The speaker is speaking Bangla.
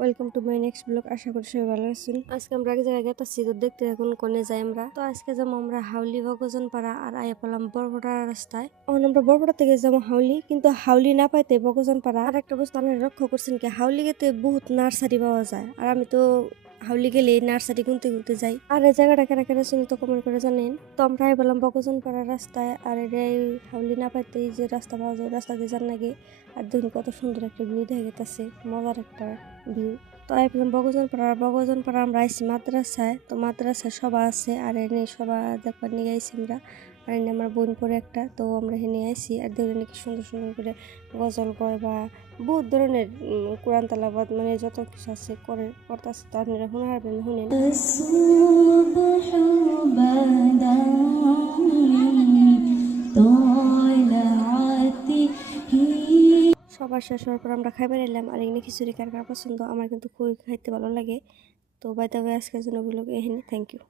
Welcome to my next blog. আশা করি সবাই ভালো আছেন। আজকে আমরা এক জায়গায় গেতেছি, তো দেখতে এখন কোনে যাই আমরা। তো আজকে যাবো আমরা হাউলি বগজন পাড়া আর আয়া পেলাম বরপড়া রাস্তায়। এখন আমরা বরপড়া থেকে যাবো হাউলি, কিন্তু হাউলি না পাইতে বগজন পাড়া। আর একটা বস্তু আপনারা লক্ষ্য করছেন কি, হাউলি গেতে বহুত নার্সারি পাওয়া যায়, আর আমি তো হাউলি গেলে নার্সারি গুনতে গুনতে যাই। আর এই জায়গাটা কেনা কেনা চিনি তো কমেন্ট করে জানেন। তো আমরা বললাম বগজন পাড়ার রাস্তায়, আর এই হাউলি না পাইতে যে রাস্তা পাওয়া যায়, রাস্তা দিয়ে যান নাকি। আর দেখুন কত সুন্দর একটা ভিউ দেখা গেছে, মজার একটা ভিউ। তো আইলাম বগজন পাড়া আমরা আইসি মাদ্রাসায়। তো মাদ্রাসায় সবা আছে, আর এনে সবা দেখবার নিয়ে আইসি আমরা। আর এনে আমার বোন পরে একটা, তো আমরা এনে আইসি। আর দেখুন নাকি সুন্দর সুন্দর করে গজল কয় বা বহুত ধরনের কোরআন তালাবাদ মানে যত কিছু আছে করতেছে। তো আপনারা শুনে হারবেন, শুনেন। সবার শেষ হওয়ার পর আমরা খাইবার এলাম। আর এখানে খিচুড়ি কার কার পছন্দ, আমার কিন্তু খুবই খাইতে ভালো লাগে। তো বাইতে আজকের জন্য বলবো এখানে থ্যাংক ইউ।